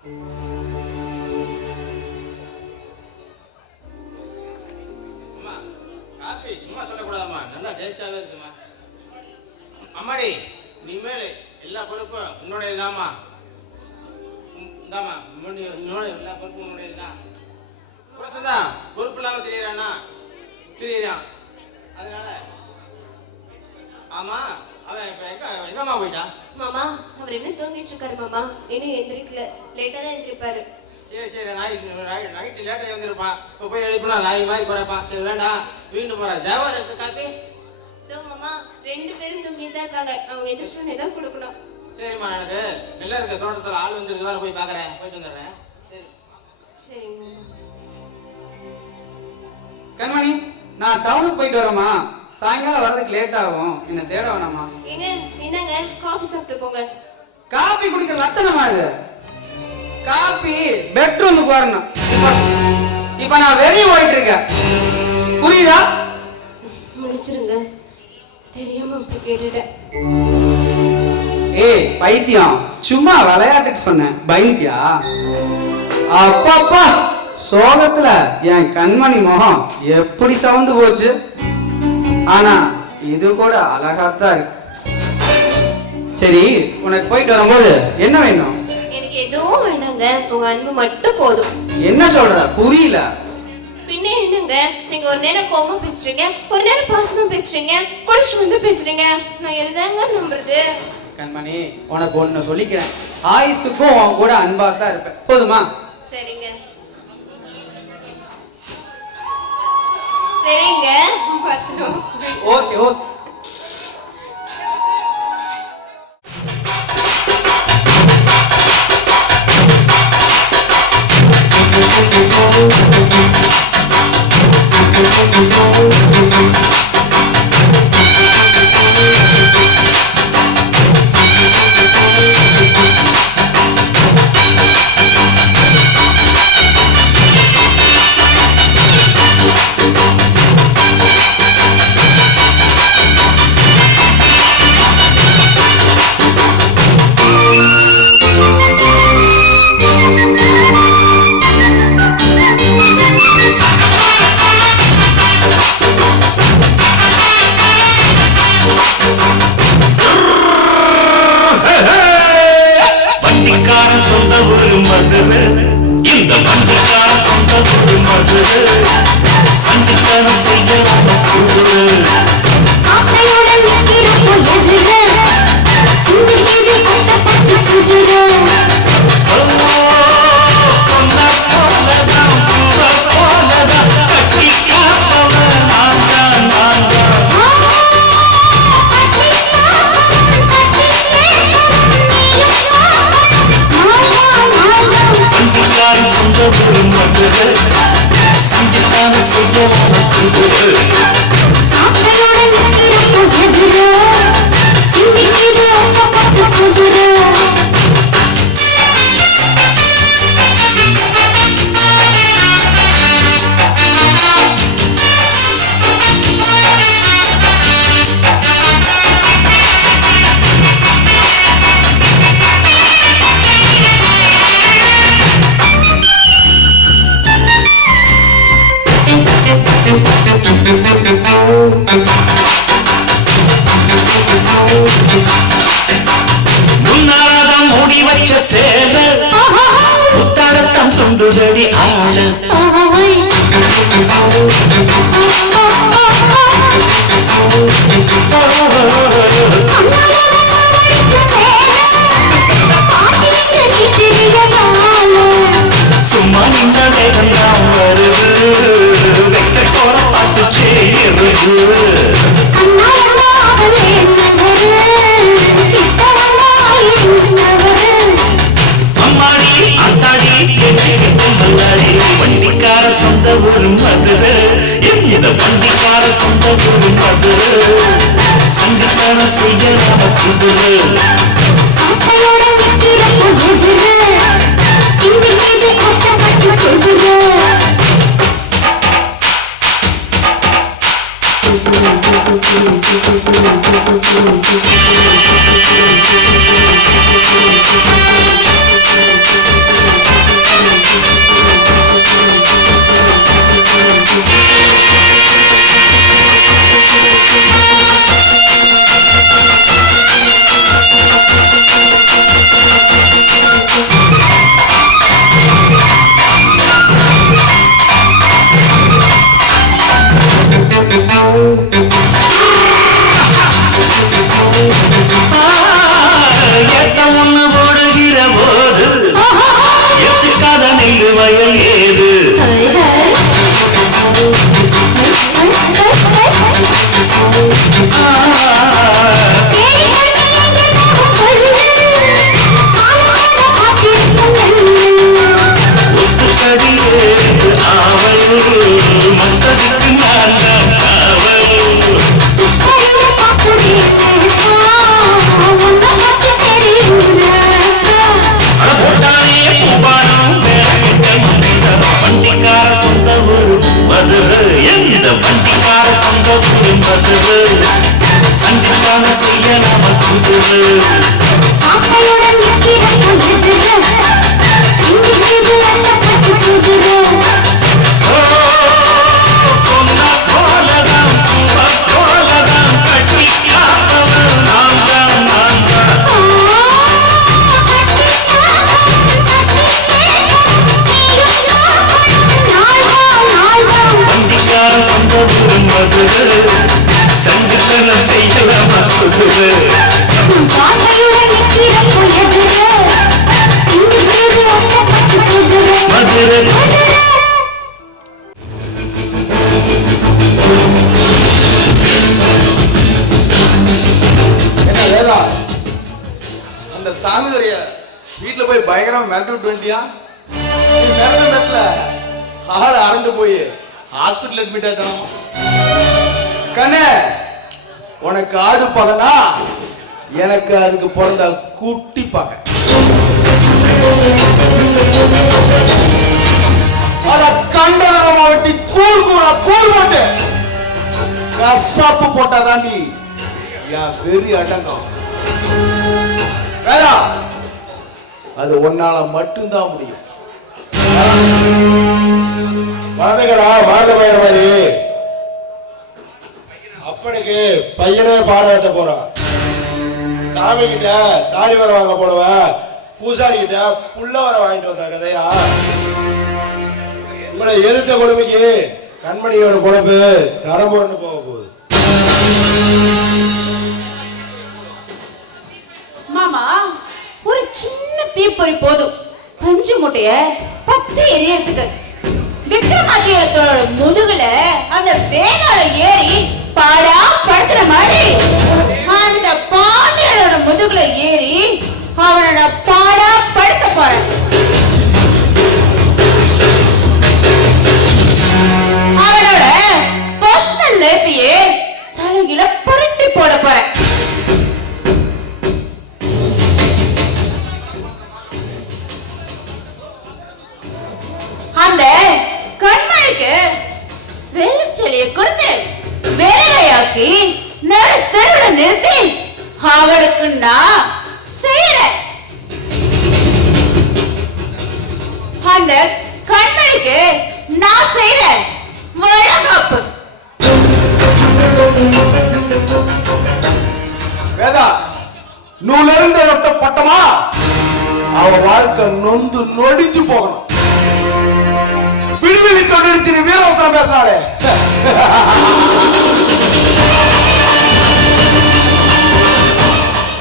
Copy சும்மா சொல்லக்கூடாதம்மா, நல்லா டேஸ்டாகவே இருக்குமா. அம்மாடி, இனிமேல் எல்லா பொறுப்பும் உன்னுடையதாம்மா. இந்தாம்மா, உன்னோட எல்லா பொறுப்பும் உன்னுடையதுதான். புருஷன்தான் பொறுப்பு இல்லாமல் திரியிறான். அதனால ஆமா, அவன் இப்போ எங்கம்மா போயிட்டா? மாமா, அவர் என்ன தூங்கிட்டு இருக்காரு மாமா, இன்னும் எந்திரிக்கல, லேட்டாக தான் எந்திரிப்பாரு. சரி, நைட்டு லேட்டாக வந்துருப்பான். இப்போ போய் எழுப்பினா நாய் மாதிரி போறப்பான். சரி வேண்டாம், வீண்டு போற ஜாவார் இருக்கு காப்பி. மாமா 2 பேரும் தூங்கிட்டு தான் இருக்காங்க, அவங்க எந்திரிச்சு ஏதாவது கொடுக்கணும். சரிம்மா, எனக்கு நல்லா இருக்க தோட்டத்தில் ஆள் வந்துருக்குதான், போய் பார்க்குறேன், போயிட்டு வந்துடுறேன். சரிங்க கண்மணி, நான் டவுனுக்கு போயிட்டு வரேம்மா. சாயங்காலம் வரதுக்கு லேட் ஆகும், என்ன தேட வேணாமா? என்னங்க காஃபி சாப்பிட்டு போங்க. காபி குடிக்கிற லட்சணமா இது? காபி பெட்ரூமுக்கு வரணும். இப்ப நான் வெளியே போயிட்டு இருக்கேன், புரியுதா? முடிச்சிருங்க, தெரியாம அப்படி கேட்டுட்டேன். ஏய் பைத்தியம், சும்மா விளையாட்டுக்கு சொன்னேன், பயந்தியா? அப்பப்பா, சோகத்துல என் கண்மணி முகம் எப்படி சவந்து போச்சு. ஆனா இது கூட அழகாத்தான் இருக்கு. சரி, உனக்கு போயிட்டு வரும்போது என்ன வேணும்? எனக்கு எதுவும் வேண்டாங்க, உங்க அன்பு மட்டும் போதும். என்ன சொல்ற, புரியல? பின்ன என்னங்க, நீங்க ஒரு நேரம் கோபமா பேசுறீங்க, ஒரு நேரம் பாசமா பேசுறீங்க, குளிச்சு வந்து பேசுறீங்க, நான் எதுதாங்க நம்புறது? கண்மணி, உனக்கு ஒண்ணு சொல்லிக்கிறேன், ஆயுசுக்கும் உன் கூட அன்பா தான் இருப்பேன், போதுமா? சரிங்க சரிங்க, ஓகே ஓகே. பைய வீட்டுல போய் பயங்கரமா மிரட்டி விட்டு வந்துட்டியா? நீ மிரட்ட மிரட்டல ஆள் அரண்டு போய் ஹாஸ்பிட்டல் அட்மிட் ஆயிட்டான். கண்ணே, உனக்கு ஆடு பகனா, எனக்கு அதுக்கு பிறந்த குட்டி பகை. அத கண்டன மாவட்டி கூழ் போட்டு கசாப்பு போட்டாதாண்டி என் வெறி அடங்கம். வேறா அது ஒன்னால மட்டும்தான் முடியும். வளர்ந்துக்கடா, வாழ்ந்த பயிர மாதிரி அப்பனுக்கு பையனே பாடம் கட்ட போறான். சாமி கிட்ட தாலி வர வாங்க போனவ பூசாரி கிட்ட புள்ள வர வாங்கிட்டு வந்த கதையா? உங்களை எதிர்த்த கொடுமைக்கு கண்மணியோட குழம்பு தடமுறன்னு போக போகுது. மாமா, ஒரு சின்ன தீப்பொறி போதும் பஞ்சு முட்டைய 10 எரியறதுக்கு. விக்ரமாதித்யோட முதுகுல அந்த வேதாள ஏறி பாடா படுத்துற மாதிரி அந்த பாண்டியனோட முதுகுல ஏறி அவனோட பாடா படுத்த போறேன். அவனோட பர்சனல் லைஃபையே தலையில புரட்டி போட போறேன். அந்த கண்மணிக்கு வெளிச்செலியை கொடுத்து வேலையாக்கி நடு தெருவில் நிறுத்தி அவளுக்கு நான் செய்யறேன். அந்த கண்மணிக்கு நான் செய்யறேன் வழக்காப்பு. வேதா, நூலிருந்த ஒட்ட பட்டமா அவ வாழ்க்கை நொந்து நொடிச்சு போகணும். விடுவிழி தொண்டிச்சு நீ வீரவசனம் பேசினாலே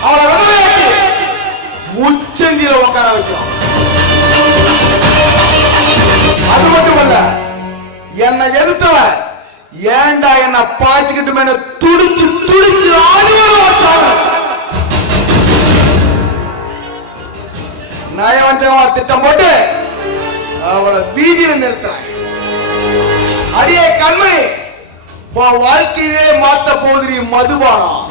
அவளை விதவையாக்கி முச்சந்தியில உட்கார வைக்கலாம். அது மட்டுமல்ல, என்னை எதிர்த்தவன் ஏண்டா என்ன பாய்ச்சிக்கிட்டு துடிச்சு துடிச்சு நயவஞ்சகமா திட்டம் போட்டு அவளை வீதியில நிறுத்துறேன். அடியே கண்மணி, வாழ்க்கையே மாத்த போகுது மதுபானம்.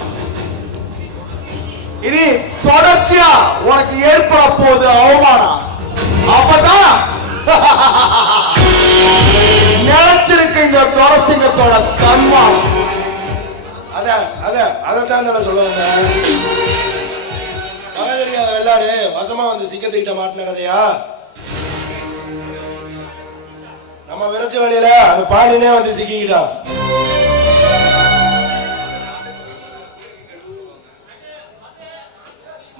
இனி தொடர்ச்சியா உனக்கு ஏற்பட போகுது அவமானம். அப்பதான் நினைச்சிருக்க இந்த துரசிங்கத்தோட தன்மானம். அதான் சொல்ல வந்தேன். மக தெரியாத வெள்ளாடு வசமா வந்து சிங்கத்துக்கிட்ட மாட்டின கதையா? நம்ம விரைச்ச வழியில அது பாடினே வந்து சிக்கிக்கிட்டா.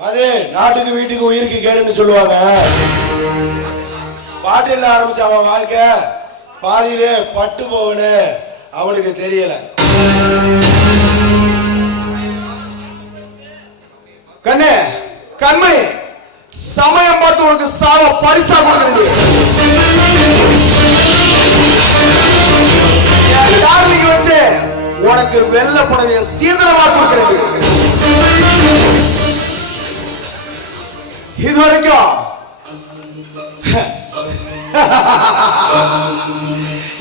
மது நாட்டுக்கு வீட்டுக்கு உயிருக்கு கேடுன்னு சொல்லுவாங்க. பாட்டில் ஆரம்பிச்ச அவன் வாழ்க்கை பாதியிலே பட்டு போவனு அவனுக்கு தெரியல. கண்ணே, கண்மணி, சமயம் பார்த்து உனக்கு சாவ பரிசா கொடுக்கிறது. வச்சு உனக்கு வெள்ள புடவைய சீதனமா கொடுக்கிறது. இதுவரைக்கும்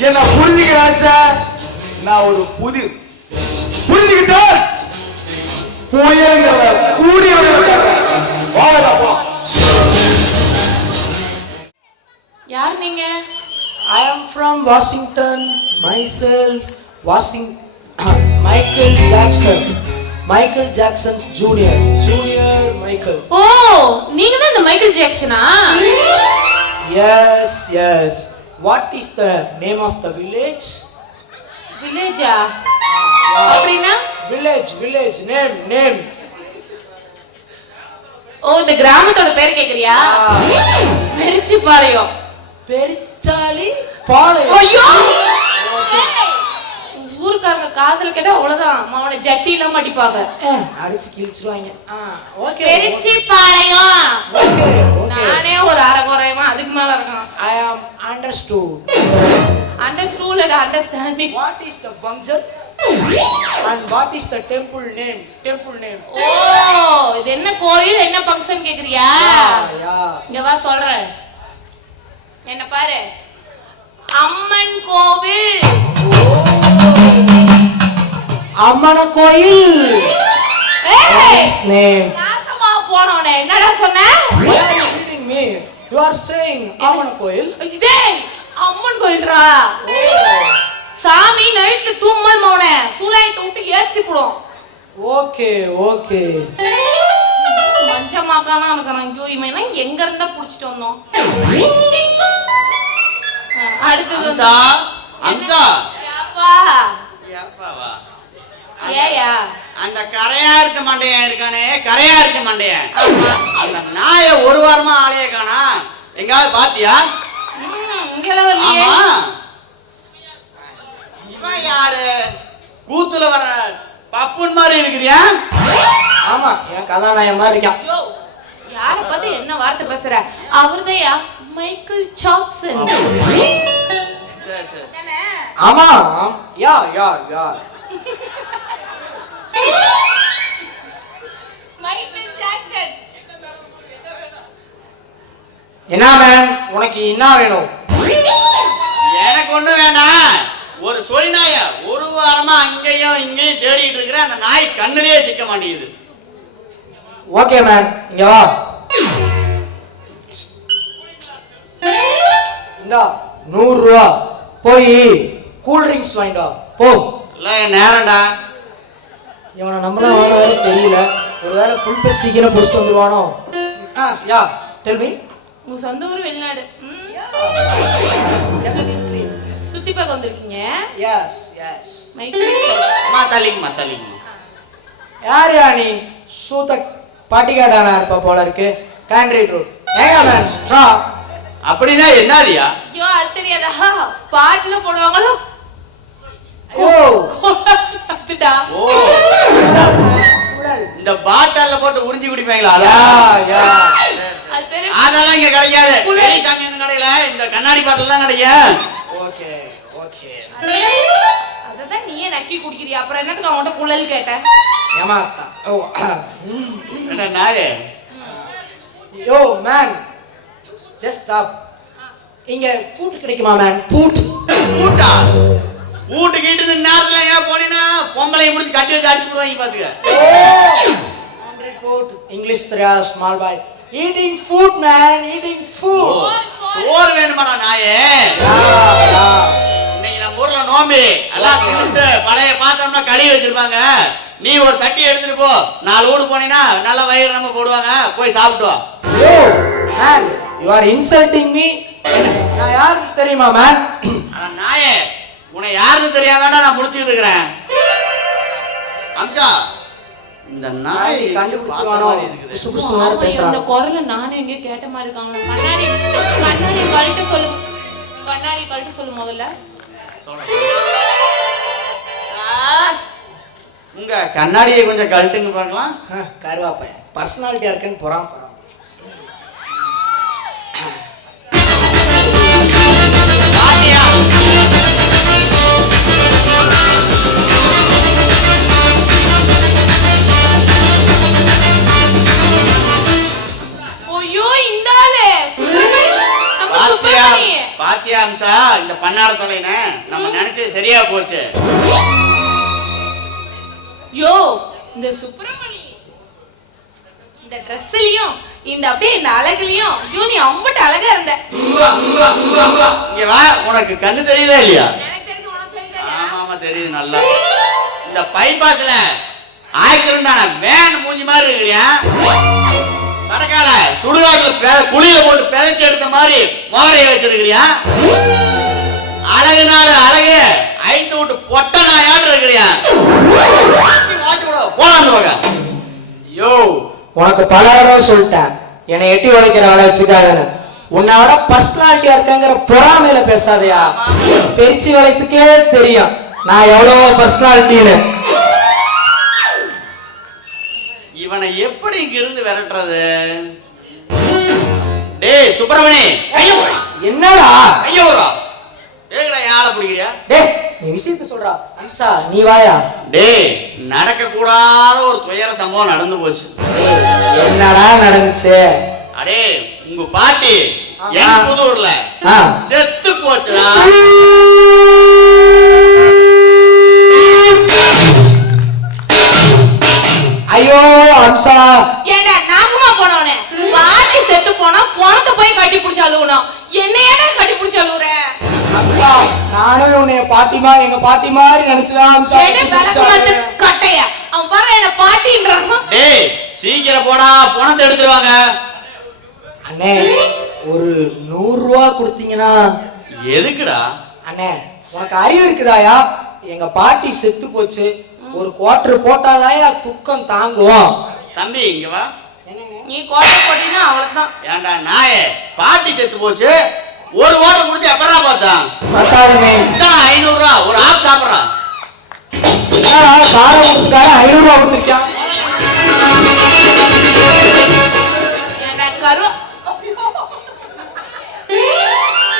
என்ன புரிஞ்சுக்க நினைச்ச நான் ஒரு புரிஞ்சுக்கிட்ட கூடிய யார் நீங்க? I am from Washington. Myself, Michael Jackson. Michael Jackson's Junior Michael. ஓ, நீங்க தான் இந்த மைக்கேல் ஜாக்சனா? Yes. What is the name of the village? வில்லேஜா? அப்படினா? Village name. ஓ, இந்த கிராமத்தோட பேர் கேக்குறியா? பெரிச்சிபாளையம். பெரிச்சாளி பாளையம். ஐயோ! ஊர்க்காரங்க காதல் கேட்டா அவ்வளவுதான், அவனை ஜட்டி இல்லாம அடிப்பாங்க. அடிச்சு கிழிச்சிடுவாங்க. ஓகே. பெரிச்சிபாளையம். ஓகே. நானே ஒரு அரைகுறையமா அதுக்கு மேல இருக்கான். I am understood. Understood and understanding. What is the bunker? And what is the temple name? Temple name. ஓ இது என்ன கோயில் என்ன ஃபங்க்ஷன் கேக்குறியா? Yeah. இங்க வா சொல்றேன். என்ன பாரு. அம்மன் கோவில். அம்மன கோயில். ஏய் His name. நாசமா போனவனே என்னடா சொன்ன? Why are you beating me? You are saying அம்மன கோயில். இதே அம்மன் கோயில்ரா. சாமி நைட்ல தூம்மல் மவனே சூலாயத்தை விட்டு ஏத்தி போடும். Okay, okay. மஞ்சமாக்கானா இருக்கான். ஐயோ இவன் எங்க இருந்தா புடிச்சிட்டு வந்தோம். அடுத்தது அம்சா அம்சா யாப்பா ஏப்பாவா ஏயா அந்த கரையாரிச்ச மண்டையன் இருக்கானே கரையாரிச்ச மண்டையன் அந்த நாயை ஒரு வாரமா ஆளையே காணா எங்காவது பாத்தியா? இங்கெல்லாம் வரலையே. ஆமா இவன் யாரு கூத்துல வர பப்புன் மாதிரி இருக்கிறியா? ஆமா என் கதாநாயகன் மாதிரி இருக்கான். யோ யார பத்தி என்ன வார்த்தை பேசுற? அவர்தையா மைக்கேல் ஜாக்சன். சரி சரி ஆமா yeah yeah yeah. Michael Jackson. என்ன மேன் உனக்கு என்ன வேணும்? எனக்கு ஒண்ணு வேணாம். ஒரு சொறி நாய ஒரு வாரமா அங்கேயும் இங்கேயும் தேடிட்டு இருக்கிற அந்த நாய் கண்ணுலயே சிக்க மாட்டேங்குது. ஓகே மேன் இங்க வா. இந்தா 100 ரூபா போய் கூல் ட்ரிங்க்ஸ் வாங்கிட்டு வா போ. இல்ல நேரம்டா. இவனை நம்மள வேற தெரியல. ஒருவேளை புல் பெப்சிக்கு புடிச்சிட்டு வந்துருவானோ? யா டெல் மீ. உங்க சொந்த ஊர் வெளிநாடு. சுத்தி பார்க்க வந்திருக்கீங்க. Yes yes. மைக்கேல் தள்ளிக்குமா தள்ளிக்குமா. யார் யா நீ? சூத்த பாட்டிக்காட்டானா இருப்பா போல இருக்கு. கேண்ட்ரி ரோட் ஏங்க மேன் ஸ்ட்ரா. அப்படின்னா என்னதியா? ஐயோ அது தெரியாதா? பாட்டுல போடுவாங்களோ. ஓ அதுடா. ஓ இந்த பாட்டில்ல போட்டு உறிஞ்சி குடிப்பாங்களா? யா அதான் யா. அது பேரு அதெல்லாம் இங்க கிடைக்காது. குளர். பெரியசாமி கடையில இந்த கண்ணாடி பாட்டில் தான் கிடைக்கும். Okay okay. அததான் நீயே நக்கி குடிக்கிறியா? அப்புறம் என்னத்துக்கு அவன்கிட்ட குழல் கேட்ட? ஏமாத்தா. ஓ என்ன நாயே? Yo man just stop. இங்க பூட் கிடைக்குமா மேன்? பூட் பூட்டா? பூட்டு கீட்டு நேரத்துல ஏன் போனீங்கன்னா பொம்பளை முடிச்சு கட்டி வச்சு அடிச்சு போடுவாங்க பாத்துக்க. பூட் இங்கிலீஷ் தெரியா small boy. Eating food man eating food. சோறு வேணுமாடா நாயே? இன்னைக்கு நம்ம ஊர்ல நோம்பி எல்லாம் தின்னுட்டு பழைய பாத்திரம்னா கழுவி வச்சிருப்பாங்க. நீ ஒரு சட்டி எடுத்துட்டு போ. 4 வீடு போனீங்கன்னா நல்ல வயிறு நம்ம போடுவாங்க. போய் சாப்பிட்டு வா. Yo man you are insulting me. நான் யாருக்கு தெரியுமா மேன்? அட நாயே உன்னை யாருன்னு தெரியாதாடா நான் முடிச்சுக்கிட்டு இருக்கிறேன். அம்சா இந்த நாய் கண்டுபிடிச்சுவானோ? சுபுசு வேற இந்த பேசுறான். குரல நானும் எங்கேயோ கேட்ட மாதிரி இருக்காங்க. கண்ணாடி கழட்ட சொல்லு. கண்ணாடி கழட்ட சொல்லு முதல்ல. சார் உங்க கண்ணாடியை கொஞ்சம் கழட்டுங்க பார்க்கலாம். கருவாப்பை பர்சனாலிட்டியா இருக்குன்னு போறான். பாத்தியா? ஐயோ இந்த ஆளு நம்ம பாத்தியா சுப்பிரமணி. பாத்தியா அம்சா இந்த பண்ணாட தொலைன நம்ம நினைச்சது சரியா போச்சு. யோ இந்த சுப்பிரமணி இந்த ட்ரெஸ்லயும் இந்த அப்படியே இந்த அழகுலயும் ஐயோ நீ அம்பட்டு அழகா இருந்த. இங்க வா உனக்கு கண்ணு தெரியுதா இல்லையா? எனக்கு தெரிஞ்சு உனக்கு தெரியுதா? ஆமா ஆமா தெரியுது நல்லா. இந்த பைபாஸ்ல ஆக்சிடென்ட் ஆன வேன் மூஞ்சி மாதிரி இருக்கிறியா? கடக்கால சுடுகாட்டுல குழியில போட்டு பிதைச்சு எடுத்த மாதிரி மோரைய வச்சிருக்கிறியா? அழகுனால அழகு ஐத்து விட்டு பொட்ட நாயாட்டு இருக்கிறியா? போலாம் பக்கம். யோ உனக்கு பல தடவை சொல்லிட்டேன் என்னை எட்டி உழைக்கிற வேலை வச்சுக்காதுன்னு. உன்னை விட பர்சனாலிட்டியா இருக்கங்கிற பொறாமையில பேசாதயா. பெருச்சி வளையத்துக்கே தெரியும் நான் எவ்வளவு பர்சனாலிட்டின்னு. இவனை எப்படி இங்க இருந்து விரட்டுறது? டேய் சுப்பிரமணி என்னடா ஐயோரா ஏங்கடா யாரை பிடிக்கிறியா? டேய் நீ விஷயத்த சொல்றா. அம்சா நீ வாயா. டேய் நடக்க கூடாத ஒரு துயர சம்பவம் நடந்து போச்சு. ஏய், என்னடா நடந்துச்சு? அடே உங்க பாட்டி ஆமா. என் புதூர்ல ஆ. செத்து போச்சுடா. ஐயோ அம்சா. ஏண்டா நாசமா போனவனே, பாட்டி செத்து போனா பணத்தை போய் கட்டி பிடிச்சு அழுகணும். என்னையடா கட்டி பிடிச்சு அழுகுற? அம்சா நானும் உன்னைய பாட்டிமா எங்க பாட்டி மாதிரி நினைச்சுதான் அம்சா. ஏண்டா விளக்கமாத்து கட்டைய, அவன் பாரு என்ன பாட்டின்றான். டேய் சீக்கிரம் போடா பணத்தை எடுத்துருவாங்க. அண்ணே ஒரு 100 ரூபா கொடுத்தீங்கன்னா. எதுக்குடா? அண்ணே உனக்கு அறிவு இருக்குதாயா? எங்க பாட்டி செத்து போச்சு, ஒரு குவார்டர் போட்டாதாயா துக்கம் தாங்குவோம். தம்பி இங்க வா. நீ கோட்டை போட்டீங்கன்னா அவ்வளவுதான். ஏன்டா நாயே பாட்டி செத்து போச்சு, ஒரு ஓட்டர் குடிச்சு எப்படா பார்த்தான்? பத்தாதுமே. 500 ரூபா ஒரு ஆப் சாப்பிட்றான். என்னடா காரை கொடுத்துக்கார 500 ரூபா கொடுத்துருக்கான். ஏண்டா கரு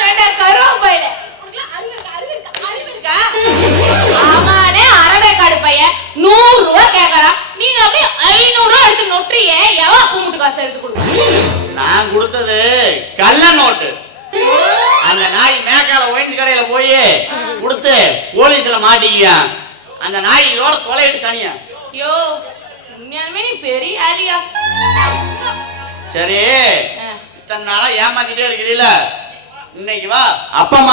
ஏண்டா கருவாப்பையில ஆமானே அரவேக்காடு பையன் 100 ரூபா கேக்குறான். நீங்க அப்படியே 500 ரூபா எடுத்து நொட்டுறியே, எவன் கும்பிட்டு காசு எடுத்து கொடுக்க? நான் கொடுத்தது கள்ள நோட்டு. அந்த நாய் மேக்கால ஒயின்ஸ் கடையில போய் கொடுத்து போலீஸ்ல மாட்டிக்கியான். அந்த நாய் இதோட கொலையிட்டு சனியா. யோ உண்மையாலுமே நீ பெரிய ஆளியா. சரி இத்தனை நாளா ஏமாத்திட்டே இருக்கிறீல, இன்னைக்கு வா அப்பா அம்மா